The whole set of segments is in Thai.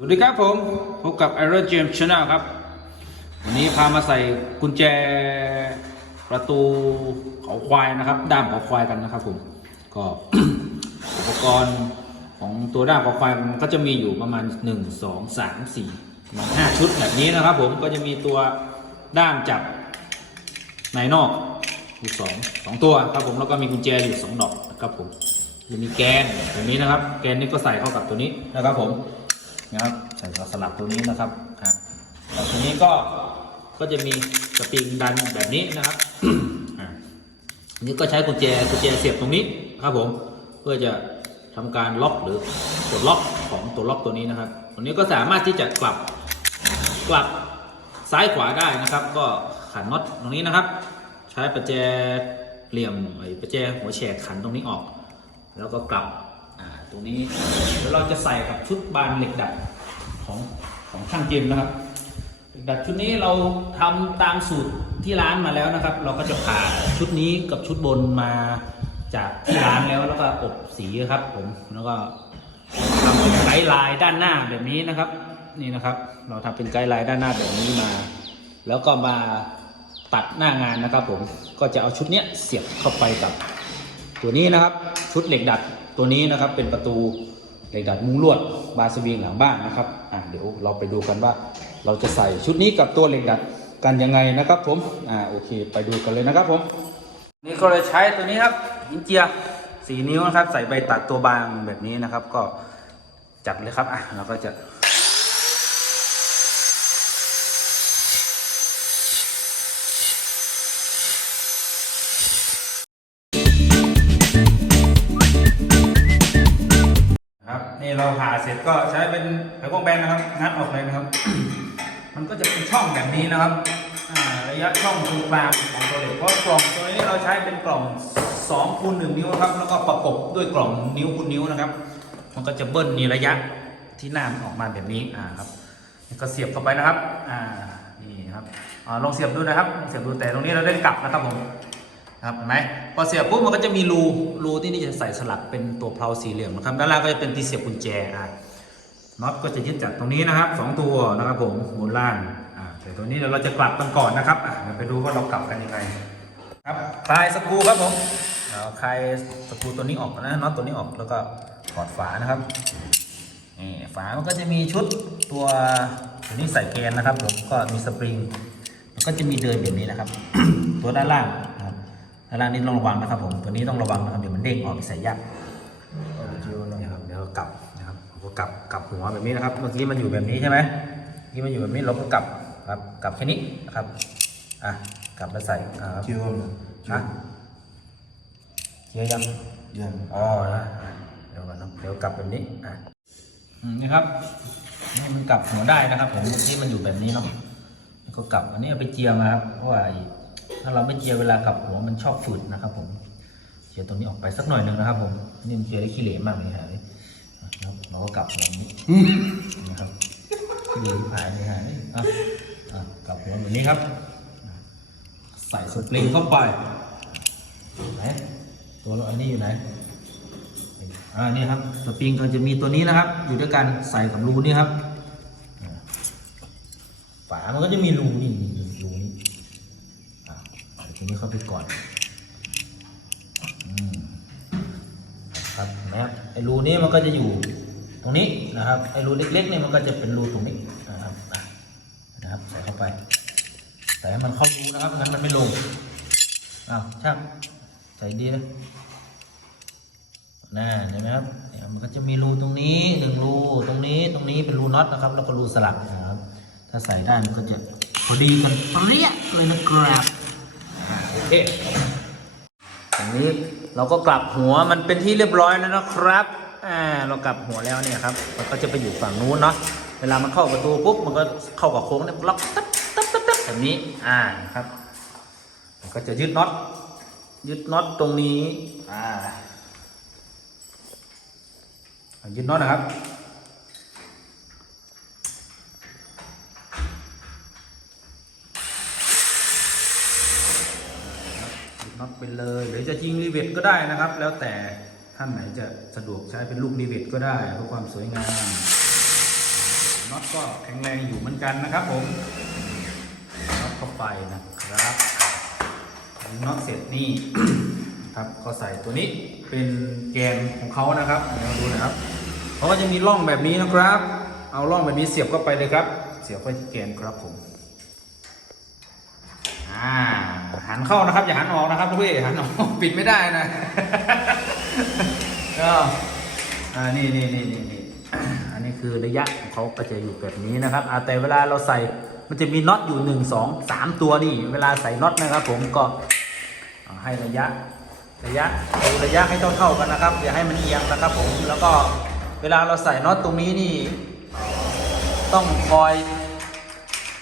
สวัสดีครับผมพบกับ Iron James Channel ครับ วันนี้พามาใส่กุญแจประตูเขาควายนะครับด้ามเขาควายกันนะครับผมก็อุปกรณ์ของตัวด้ามเขาควายมันก็จะมีอยู่ประมาณ 1 2 3 4ประมาณ5ชุดแบบนี้นะครับผมก็จะมีตัวด้ามจับในนอกอยู่สองสองตัวครับผมแล้วก็มีกุญแจอยู่สองดอกนะครับผมจะมีแกนตัวนี้นะครับ แกนนี้ก็ใส่เข้ากับตัวนี้นะครับผม นะครับใส่สลับตัวนี้นะครับอะแล้วตัวนี้ก็ก็จะมีสปริงดันแบบนี้นะครับอะอันนี้ก็ใช้กุญแจกุญแจเสียบตรงนี้ครับผมเพื่อจะทำการล็อกหรือกดล็อกของตัวล็อกตัวนี้นะครับตัวนี้ก็สามารถที่จะกลับกลับซ้ายขวาได้นะครับ ก็ขันน็อตตรงนี้นะครับ ใช้ประแจเหลี่ยมไอ้ประแจหัวแฉกขันตรงนี้ออก แล้วก็กลับ ตรงนี้เดี๋ยวเราจะใส่กับชุดบานเหล็กดัดของของช่างเจมนะครับเหล็กดัดชุดนี้เราทำตามสูตรที่ร้านมาแล้วนะครับ เราก็จะผ่าชุดนี้กับชุดบนมาจากที่ร้านแล้วแล้วก็อบสีครับ ผมแล้วก็ทำเป็นไกด์ไลน์ด้านหน้าแบบนี้นะครับ นี่นะครับ เราทำเป็นไกด์ไลน์ด้านหน้าแบบนี้มา แล้วก็มาตัดหน้างานนะครับ ผมก็จะเอาชุดเนี้ยเสียบเข้าไปกับ ตัวนี้นะครับชุดเหล็กดัดตัวนี้นะครับเป็นประตูเหล็กดัดมุ้งลวดบานสวิงหลังบ้านนะครับอะเดี๋ยวเราไปดูกันว่า เราจะใส่ชุดนี้กับตัวเหล็กดัดกันยังไงนะครับผมอ่าโอเค ไปดูกันเลยนะครับผมนี่ก็เลยใช้ตัวนี้ครับหินเจียสีนิ้วนะครับ ใส่ใบตัดตัวบางแบบนี้นะครับ ก็จัดเลยครับอะเราก็จะ ก็ใช้เป็นไขควงแบนนะครับงัดออกเลยนะครับ มันก็จะเป็นช่องแบบนี้นะครับระยะช่องตรงกลางของตัวเหล็กเพราะกล่องตัวนี้เราใช้เป็นกล่อง2คูณ1นิ้วครับ แล้วก็ประกบด้วยกล่องนิ้วคูณนิ้วนะครับ มันก็จะเบิ้ลนีระยะที่หน้ามันออกมาแบบนี้อ่าครับก็เสียบเข้าไปนะครับอ่านี่ครับอ่าลองเสียบดูนะครับลองเสียบดูแต่ตรงนี้เราได้กลับนะครับผมครับเห็นไหมพอเสียบปุ๊บมันก็จะมีรูรูที่นี่จะใส่สลักเป็นตัวเพลาสี่เหลี่ยมนะครับด้านล่างก็จะเป็นที่เสียบกุญแจอะ น็อตก็จะยึดจากตรงนี้นะครับสองตัวนะครับผมบนล่างอ่าแต่ตัวนี้เดี๋ยวเราจะกลับกันก่อนนะครับอะเดี๋ยวไปดูว่าเรากลับกันยังไงครับคลายสกรูครับผมเอาคลายสกรูตัวนี้ออกนะน็อตตัวนี้ออกแล้วก็ถอดฝานะครับนี่ฝามันก็จะมีชุดตัวตัวนี้ใส่แกนนะครับผมก็มีสปริงมันก็จะมีเดินแบบนี้นะครับ ตัวด้านล่างนะครับด้านล่างนี่ต้องระวังนะครับผมตัวนี้ต้องระวังนะครับเดี๋ยวมันเด้งออกไปใส่ยาก ก็กลับกลับหัวแบบนี้นะครับ เมื่อกี้มันอยู่แบบนี้ใช่ไหมเมื่อกี้มันอยู่แบบนี้เราก็กลับครับกลับแค่นี้นะครับอะกลับมาใส่อ่าครับเกี่ยวนะฮะเกี่ยวยังยังอ๋อนะอะเดี๋ยวก่อนนะเดี๋ยวกลับแบบนี้อะอืมนี่ครับนี่มันกลับหัวได้นะครับผมเมื่อกี้มันอยู่แบบนี้เนาะแล้วก็กลับอันนี้เอาไปเจียมาครับเพราะว่าไอ้ถ้าเราไม่เจียเวลากลับหัวมันชอบฝืดนะครับ ผมเจียตรงนี้ออกไปสักหน่อยหนึ่งนะครับ ผมนี่มันเจียได้ขี้เหร่มากเลยฮะ นะครับเราก็กลับหัวแบบนี้นะครับขี้เหร่ที่หายเลยฮะอะอะกลับหัวแบบนี้ครับ ใส่สปริงเข้าไปไหนตัวเราอันนี้อยู่ไหนอ่านี่ครับสปริงก็จะมีตัวนี้นะครับ อยู่ด้วยกันใส่กับรูนี่ครับฝามันก็จะมีรูนี่รูนี้อ่าตัวนี้เข้าไปก่อนอืม ครับนะครับไอ้รูนี้มันก็จะอยู่ตรงนี้นะครับไอ้รูเล็กๆเนี่ยมันก็จะเป็นรูตรงนี้นะครับนะครับใส่เข้าไปใส่ให้มันเข้ารูนะครับงั้นมันไม่ลงอ้าวช่างใส่ดีนะน่าเห็นไหมครับเนี่ยมันก็จะมีรูตรงนี้หนึ่งรูตรงนี้ตรงนี้เป็นรูน็อตนะครับ แล้วก็รูสลักนะครับ ถ้าใส่ได้มันก็จะพอดีกันเปรี้ยเลยนะครับโอเค ตรงนี้เราก็กลับหัวมันเป็นที่เรียบร้อยแล้วนะครับอ่าเรากลับหัวแล้วเนี่ยครับ มันก็จะไปอยู่ฝั่งนู้นเนาะเวลามันเข้าประตูปุ๊บมันก็เข้ากับโค้งเนี่ยล็อกตับตับตับตับแบบนี้อ่าครับมันก็จะยึดน็อตยึดน็อตตรงนี้อ่ายึดน็อตนะครับ ไปเลย หรือจะยิงรีเวทก็ได้นะครับ แล้วแต่ท่านไหนจะสะดวกใช้เป็นลูกรีเวทก็ได้เพื่อความสวยงามน็อตก็แข็งแรงอยู่เหมือนกันนะครับผมน็อตเข้าไปนะครับน็อตเสร็จนี่ครับก็ใส่ตัวนี้เป็นแกนของเขานะครับเดี๋ยวดูนะครับเขาก็จะมีร่องแบบนี้นะครับ เอาร่องแบบนี้เสียบเข้าไปเลยครับ เสียบเข้าที่แกนครับผมอ่า หันเข้านะครับ อย่าหันออกนะครับพี่หันออกปิดไม่ได้นะก็อ่านี่นี่นี่นี่นี่อันนี้คือระยะของเขาก็จะอยู่แบบนี้นะครับอาแต่เวลาเราใส่มันจะมีน็อตอยู่หนึ่งสองสามตัวนี่ เวลาใส่น็อตนะครับ ผมก็ให้ระยะระยะดูระยะให้เท่าเท่ากันนะครับ อย่าให้มันเอียงนะครับ ผมแล้วก็เวลาเราใส่น็อตตรงนี้นี่ ต้องคอย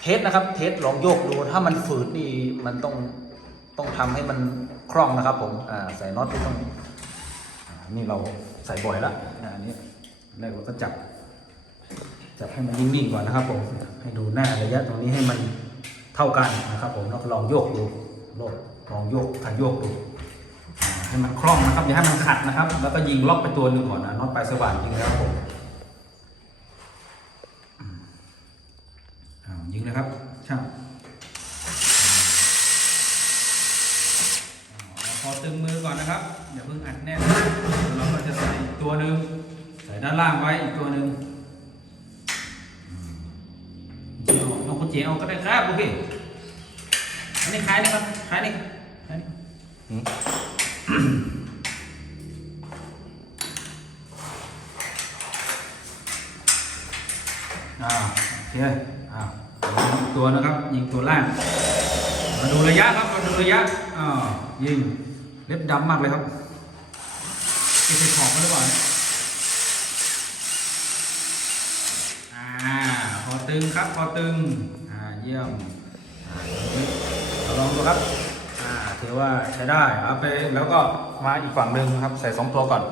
เทสนะครับ เทสลองโยกดู ถ้ามันฝืดนี่มันต้องต้องทำให้มันคล่องนะครับ ผมอ่าใส่น็อตไม่ต้องอนี่เราใส่บ่อยแล้วอันนี้แรกเราก็จับ จับให้มันนิ่งๆก่อนนะครับ ผมให้ดูหน้าระยะตรงนี้ให้มันเท่ากันนะครับ ผมแล้วก็ลองโยกดูโลดลองโยกขัดโยกดูให้มันคล่องนะครับอย่าให้มันขัดนะครับ แล้วก็ยิงล็อกไปตัวหนึ่งก่อนนะน็อตปลายสว่านยิงแล้วผม อ่ายิงเลยครับช่างพอตึงมือก่อนนะครับอย่าเพิ่งอัดแน่นเราก็จะใส่อีกตัวหนึ่งใส่ด้านล่างไว้อีกตัวหนึ่งอืมเจียวเอาคุณเจียวก็ได้ครับโอเคอันนี้ขายนะครับขายนี่ขายนี่อ่าโอเคอ่ย ตัวนะครับ ยิงตัวล่าง มาดูระยะครับ มาดูระยะอ่ายิง เล็บดำมากเลยครับจะไปขอบมันหรือเปล่าอ่าพอตึงครับ พอตึง อ่า เยี่ยมอ่าลองดูครับ อ่า ถือว่าใช้ได้เอาไป แล้วก็มาอีกฝั่งหนึ่งครับ ใส่สองตัวก่อน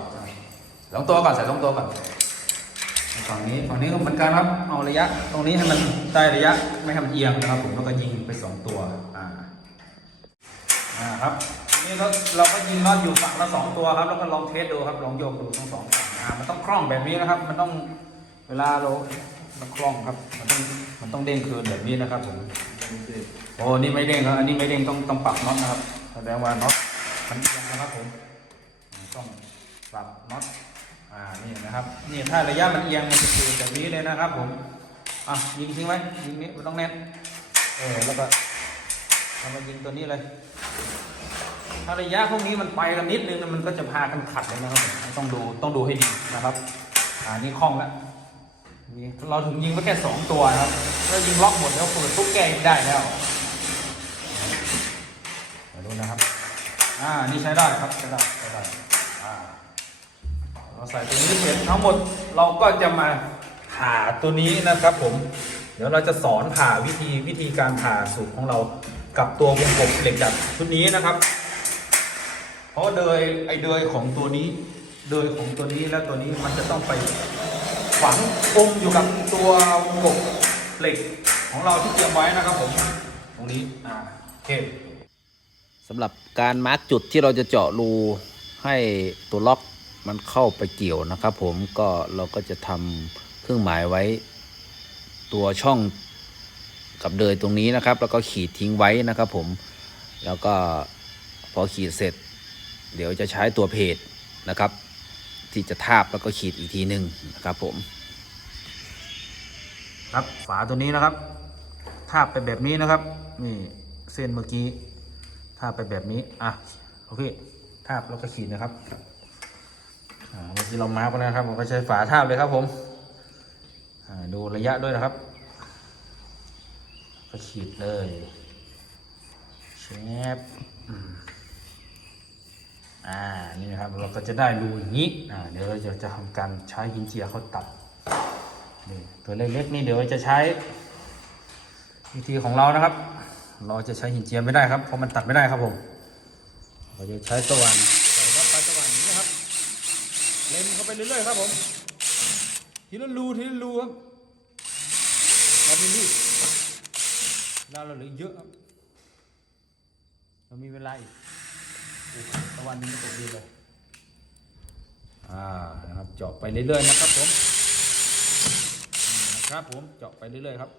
สองตัวก่อน ใส่สองตัวก่อน ฝั่งนี้ฝั่งนี้ก็เหมือนกันครับเอาระยะ ตรงนี้ให้มันได้ระยะไม่ให้มันเอียงนะครับผมแล้วก็ยิงไปสองตัวอ่าอ่าครับนี่เราเราก็ยิงน็อตอยู่ฝั่งละสองตัวครับแล้วก็ลองเทสดูครับลองโยกดูทั้งสองฝั่งอ่ามันต้องคล่องแบบนี้นะครับ มันต้องเวลาเรามันคล่องครับมันต้องมันต้องเด้งคืนแบบนี้นะครับผมโอ้นี่ไม่เด้งครับอันนี้ไม่เด้งต้องต้องปรับน็อตนะครับแสดงว่าน็อตมันเอียงนะครับผมต้องปรับน็อต อ่านี่นะครับนี่ถ้าระยะมันเอียงมันจะคือแบบนี้เลยนะครับผมอะยิงทิ้งไว้ยิงนี้ไม่ต้องแน่นเออแล้วก็เอามายิงตัวนี้เลย ถ้าระยะพวกนี้มันไปกันนิดนึงมันก็จะพากันขัดเลยนะครับต้องดูต้องดูให้ดีนะครับอ่านี่คล่องแล้วนี่เราถึงยิงไปแค่สองตัวนะครับถ้ายิงล็อกหมดแล้วเปิดทุกแก้ได้แล้วมาดูนะครับ อ่า นี่ใช้ได้ครับ ใช้ได้ ใช้ได้ เราใส่ตัวนี้เสร็จทั้งหมดเราก็จะมาผ่าตัวนี้นะครับผม เดี๋ยวเราจะสอนผ่าวิธีวิธีการผ่าสูตรของเรากับตัววงกบเหล็กดัดชุดนี้นะครับ เพราะเดยไอเดยของตัวนี้ เดยของตัวนี้และตัวนี้มันจะต้องไปฝังอมอยู่กับตัววงกบเหล็กของเราที่เตรียมไว้นะครับผม ตรงนี้อ่าโอเคสำหรับการมาร์กจุดที่เราจะเจาะรูให้ตัวล็อก มันเข้าไปเกี่ยวนะครับ ผมก็เราก็จะทำเครื่องหมายไว้ตัวช่องกับเดยตรงนี้นะครับ แล้วก็ขีดทิ้งไว้นะครับผมแล้วก็พอขีดเสร็จ เดี๋ยวจะใช้ตัวเพจนะครับ ที่จะทาบแล้วก็ขีดอีกทีหนึ่งนะครับผม ครับฝาตัวนี้นะครับ ทาบไปแบบนี้นะครับนี่เส้นเมื่อกี้ทาบไปแบบนี้อะโอเคทาบแล้วก็ขีดนะครับ เมื่อกี้เรามาร์กนะครับผมก็ใช้ฝาทาบเลยครับผมดูระยะด้วยนะครับ ก็ขีดเลยเชฟอ่านี่นะครับเราก็จะได้รูอย่างนี้อ่าเดี๋ยวเราจะจะทำการใช้หินเจียเขาตัดนี่ตัวเล็กๆนี่เดี๋ยวจะใช้วิธีของเรานะครับ เราจะใช้หินเจียไม่ได้ครับเพราะมันตัดไม่ได้ครับผมเราจะใช้สว่าน ไปเรื่อยๆครับผมทีละรูทีละรูครับเราไม่รีบเวลาเราเหลือเยอะครับเรามีเวลาอีกตะวันนี้มันตกดีเลยอ่านะครับเจาะไปเรื่อยๆนะครับผมคครับผมเจาะไปเรื่อยๆครับ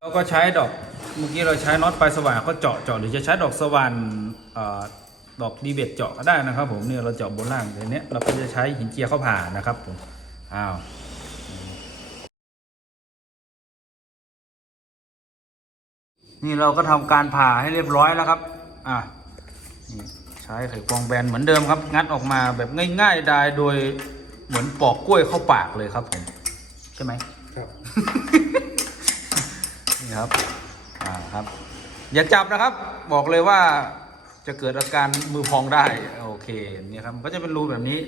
เราก็ใช้ดอก เมื่อกี้เราใช้น็อตปลายสว่านก็เจาะเจาะหรือจะใช้ดอกสว่านเอ่อดอกดีเบตเจาะก็ได้นะครับ ผมเนี่ยเราเจาะบนล่างแต่เนี้ยเราก็จะใช้หินเจียเข้าผ่านะครับผมอ้าวนี่เราก็ทำการผ่าให้เรียบร้อยแล้วครับ อะนี่ใช้ไขควงแบนเหมือนเดิมครับ งัดออกมาแบบง่ายๆได้โดยเหมือนปอกกล้วยเข้าปากเลยครับผม ใช่ไหมครับ นี่ครับอ่า ครับ อย่าจับนะครับ บอกเลยว่าจะเกิดอาการมือพองได้โอเคนี่ครับก็จะเป็นรูแบบนี้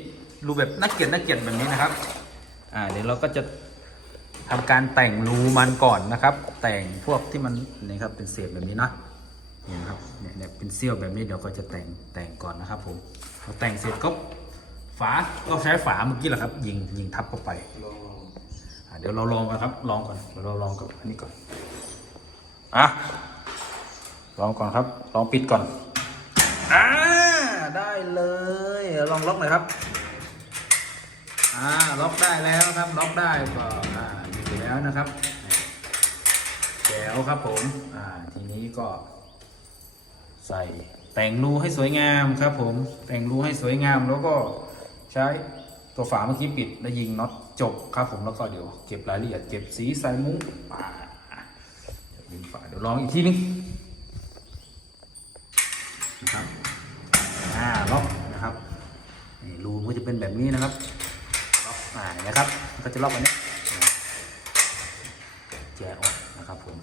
รูแบบนักเกียรตินักเกียรติแบบนี้นะครับ อ่าเดี๋ยวเราก็จะทำการแต่งรูมันก่อนนะครับ แต่งพวกที่มันนี่ครับเป็นเศษแบบนี้นะนี่นะครับเนี่ยเป็นเสี้ยวแบบนี้เดี๋ยวก็จะแต่งแต่งก่อนนะครับ ผมพอแต่งเสร็จก็ฝาก็ใช้ฝาเมื่อกี้แหละครับ ยิงยิงทับเข้าไปเดี๋ยวเราลองกันครับลองก่อนเดี๋ยวเราลองกับอันนี้ก่อน อะลองก่อนครับ ลองปิดก่อน อ่า ได้เลย ลองล็อกหน่อยครับ อ่า ล็อกได้แล้วครับ ล็อกได้ก็อ่าอยู่แล้วนะครับแจ๋วครับผม อ่า ทีนี้ก็ ใส่แต่งรูให้สวยงามครับ ผม แต่งรูให้สวยงามแล้วก็ใช้ตัวฝาเมื่อกี้ปิดแล้วยิงน็อตจบครับผมแล้วก็เดี๋ยวเก็บรายละเอียดเก็บสีใส่มุ้งป่า เดี๋ยวดึงฝาเดี๋ยวลองอีกทีนึงนะครับอ่าล็อกนะครับรูมันก็จะเป็นแบบนี้นะครับล็อกอ่านะครับมันก็จะล็อกแบบนี้แจกออกนะครับผม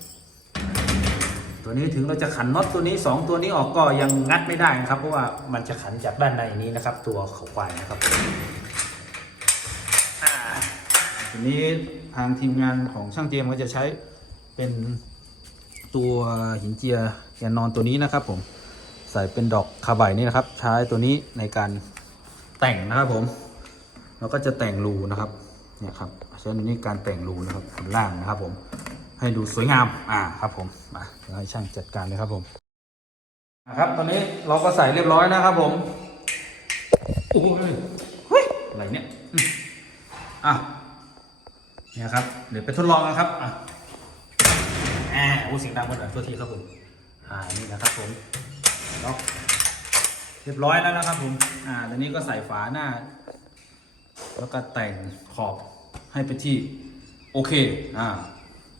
ตัวนี้ถึงเราจะขันน็อตตัวนี้ 2 ตัวนี้ออกก็ยังงัดไม่ได้นะครับ เพราะว่ามันจะขันจากด้านในนี้นะครับ ตัวเขาควายนะครับอ่าทีนี้ทางทีมงานของช่างเจมส์ก็จะใช้เป็น ตัวหินเจียแกนนอนตัวนี้นะครับผมใส่เป็นดอกคาไบนี่นะครับ ใช้ตัวนี้ในการแต่งนะครับผมเราก็จะแต่งรูนะครับเนี่ยครับใช้ตัวนี้การแต่งรูนะครับบนล่างนะครับ ผม ให้ดูสวยงามอ่าครับผมมาเดี๋ยวให้ช่างจัดการเลยครับผมนะครับตอนนี้เราก็ใส่เรียบร้อยนะครับผมโอ้โหเฮ้ยอะไรเนี่ยอะเนี่ยครับ เดี๋ยวไปทดลองกันครับอะ อ่าโอ้เสียงดังหมดเลยตัวทีครับผมอ่านี่นะครับผมล็อกเรียบร้อยแล้วนะครับผมอ่าตอนนี้ก็ใส่ฝาหน้า แล้วก็แต่งขอบให้ไปที่โอเคอ่า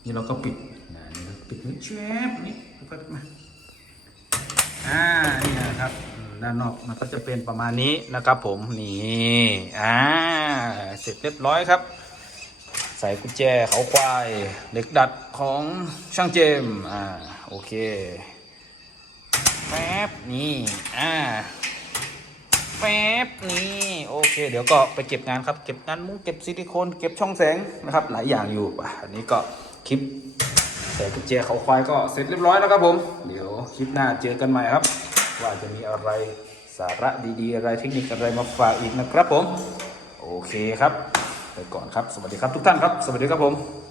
นี่เราก็ปิดนะนี่เราปิดนี้แชบนี่แล้วก็มาอ่านี่นะครับด้านนอกมันก็จะเป็นประมาณนี้นะครับผมนี่อ่าเสร็จเรียบร้อยครับ ใส่กุญแจเขาควายเหล็กดัดของช่างเจมส์อ่าโอเคแป๊บนี่อ่าแป๊บนี่โอเค เดี๋ยวก็ไปเก็บงานครับ เก็บงานมุ้งเก็บซิลิโคนเก็บช่องแสงนะครับหลายอย่างอยู่อะอันนี้ก็คลิปใส่กุญแจเขาควายก็เสร็จเรียบร้อยแล้วครับผม เดี๋ยวคลิปหน้าเจอกันใหม่ครับ ว่าจะมีอะไรสาระดีๆ อะไรเทคนิคอะไรมาฝากอีกนะครับผม โอเคครับ ไปก่อนครับ สวัสดีครับทุกท่านครับ สวัสดีครับผม